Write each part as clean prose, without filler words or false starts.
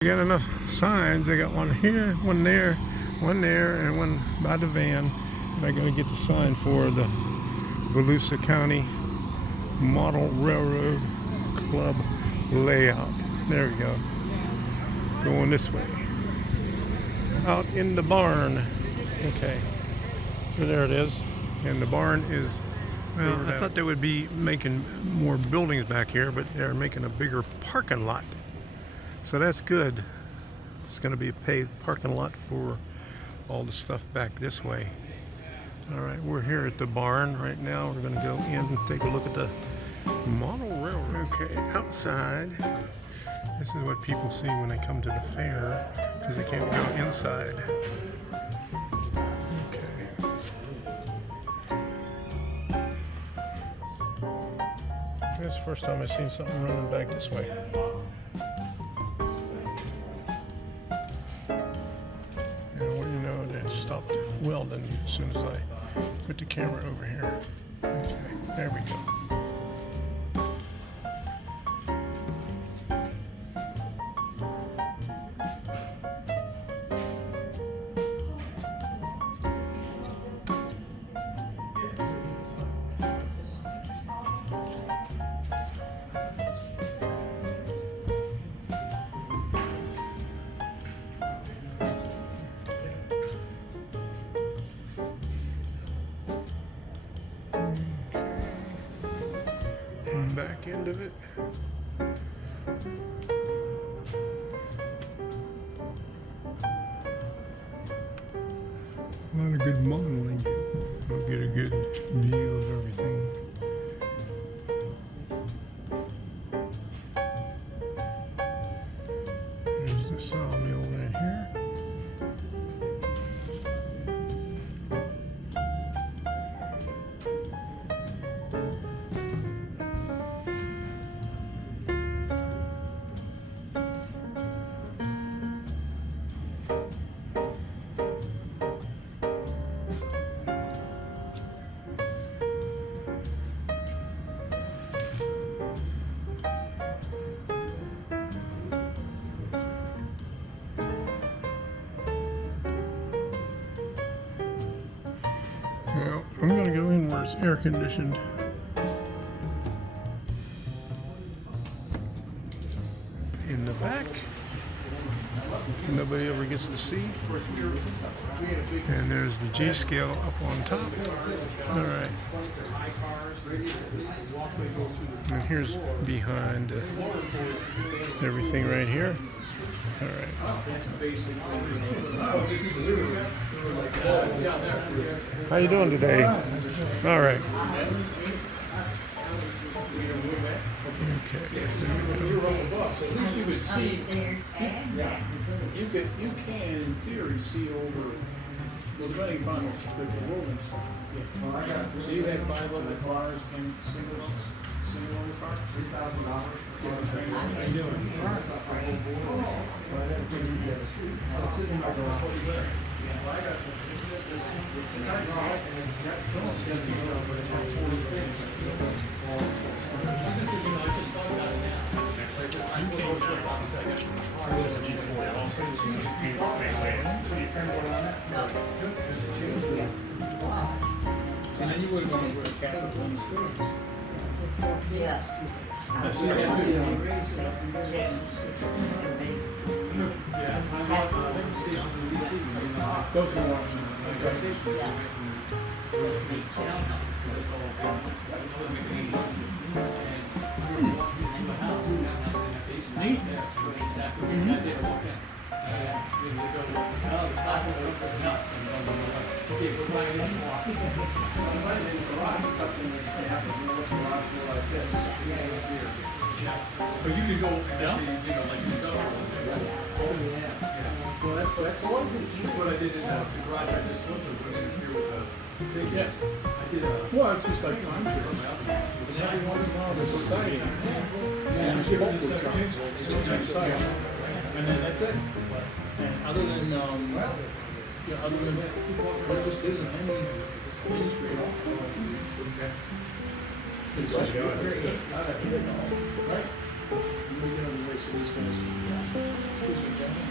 We got enough signs. I got one here, one there, and one by the van. And I'm going to get the sign for the Volusia County Model Railroad Club layout. There we go. Going this way. Out in the barn. Okay. So there it is. And the barn is, well, I thought they would be making more buildings back here, but they're making a bigger parking lot. So that's good. It's going to be a paved parking lot for all the stuff back this way. All right, we're here at the barn right now. We're going to go in and take a look at the model railroad. Okay, outside. This is what people see when they come to the fair because they can't go inside. Okay. This is the first time I've seen something running back this way. Stopped welding as soon as I put the camera over here. Okay, there we go. Back end of it. A lot of good modeling. We'll get a good view of everything. There's the sawmill right here. Well, I'm going to go in where it's air conditioned. In the back, nobody ever gets to see. And there's the G scale up on top. All right. And here's behind everything right here. All right. How you doing today? All right. Okay. So at least you could see. You can in theory see over. Well, depending upon the rolling stuff. Yeah. So you had bi-level cars and single cars. $3,000. How you doing? And then you would have gone with a capital insurance. Yeah. I've seen that too. Those are options. Yeah. Neat. But you could go like industrial. Well, that's what I did in the garage. I just went in here with a yes. I did well, it's just like I'm sure. Every once in a while there's a siding. And you skip over the side. And then that's it. And other than there just isn't any street. It's just very good. Right? Let me get on the way so these guys. Excuse me, gentlemen.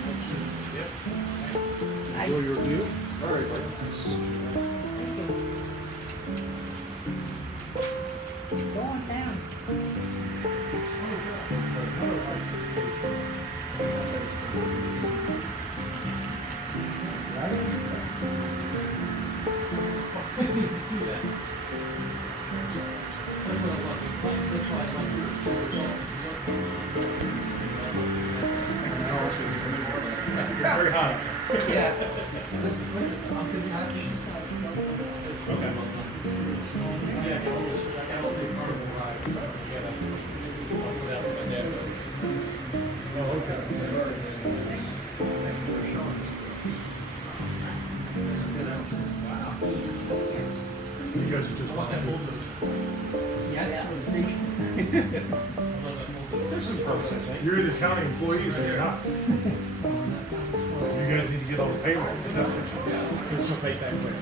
I- Enjoy your view. Very, very nice. Go on down. I didn't see that. That's what I love. That's why I love you. It's very hot. Yeah. Okay. Yeah. Oh, okay. You guys are just like Yeah. There's some purpose, I think. You're either county employees or you're not. You guys need to get on the payroll. This will pay that quick.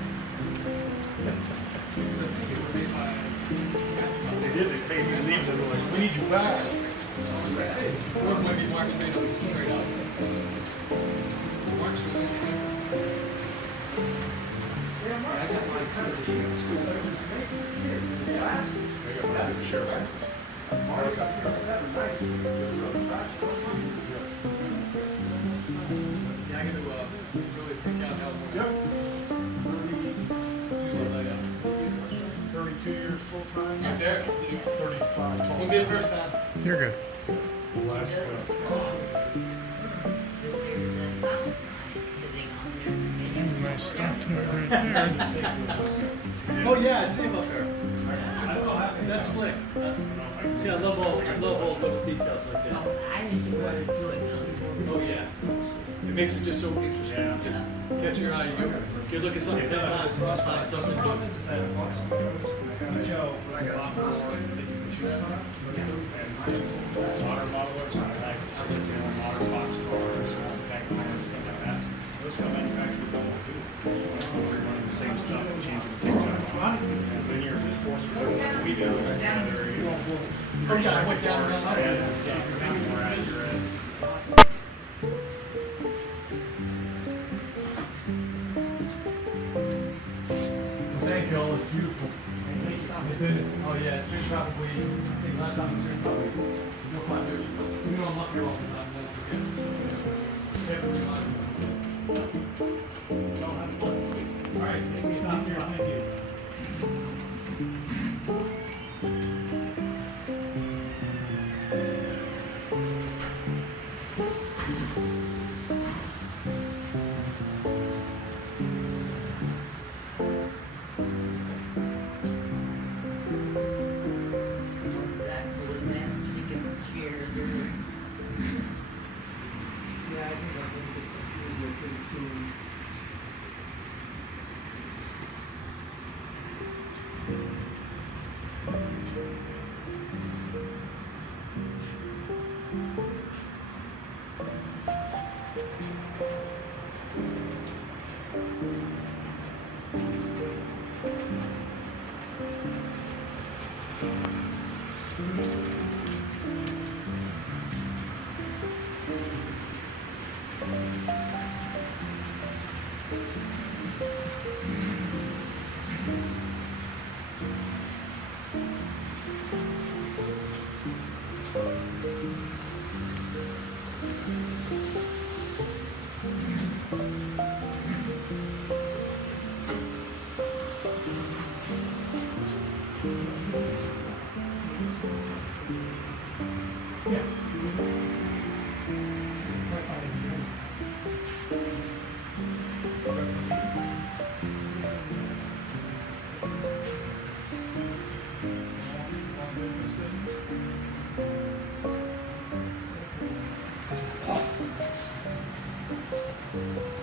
They did, they paid me to leave, they're like, we need you back. Or maybe March made us straight up. March was Yeah, I'm gonna really freak out how long. Yep. 32 years full time. Right there. 35. Won't be the first time. You're good. Last There's a mountain sitting on there. Nice stop to it right there. Oh yeah, I see him up there. I still have it. That's slick. See, I love all little details like that. Oh, I just wanted to do it. Oh yeah. It makes it just so interesting. Just catch your eye. You look at something 10 times, find something new. Joe, but I got a lot more that you can choose from. And water bottlers, I like water box cars, back cars, stuff like that. Those come manufactured don't do. We're running the same stuff and changing the picture. And linear is forced to what we do. Oh yeah, I went down and More accurate. Thank you all. It's beautiful. Oh yeah, it's been probably, I think last time it was probably 4 or 5 years ago. We know I'm up here all the time, don't forget. Never remind me. Don't have to bless me. All right, take me stop here, thank you. That blue man sticking the chair there. Yeah, I think it's pretty soon.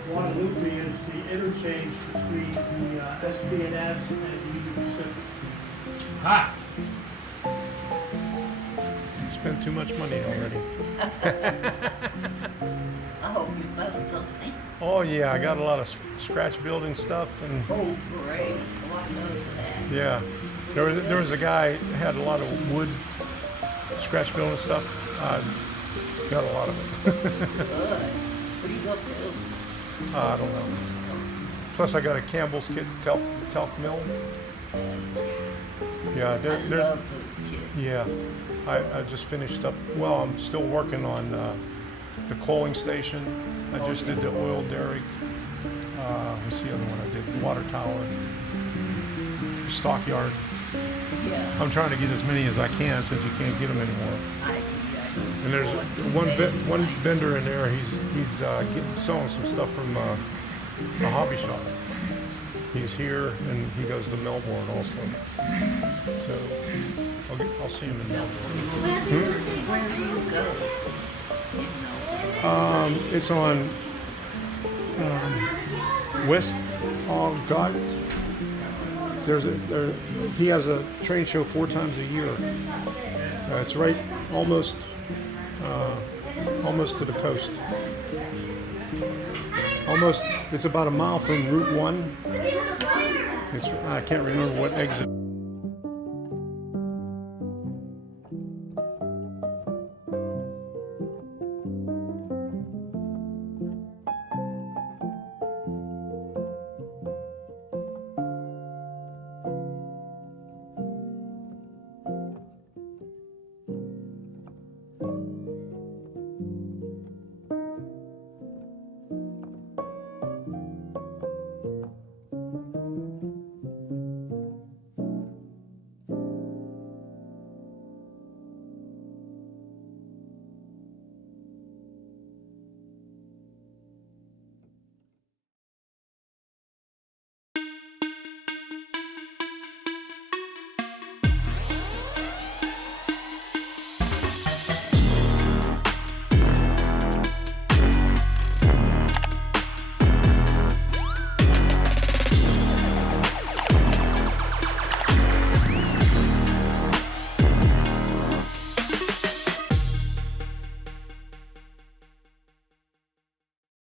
Guadalupe is the interchange between the SP&S and Union Pacific. Ha! Spent too much money already. I hope you found something. Oh yeah, I got a lot of scratch building stuff, and Oh, great. Oh, I know that. yeah, there was a guy that had a lot of wood scratch building stuff. Got a lot of it. Good. What do you go to? I don't know. Plus, I got a Campbell's kit talc mill. Yeah, I they're love those kids. yeah. I just finished up. Well, I'm still working on the coaling station. I just did the oil derrick. What's the other one I did? The water tower. Stockyard. Yeah. I'm trying to get as many as I can since you can't get them anymore. I And there's one vendor in there. He's selling some stuff from a hobby shop. He's here and he goes to Melbourne also. So I'll see him in Melbourne. Where do you go? In Melbourne. It's on West. Oh God. He has a train show 4 times a year. It's right almost to the coast. Almost, it's about a mile from Route 1. I can't remember what exit.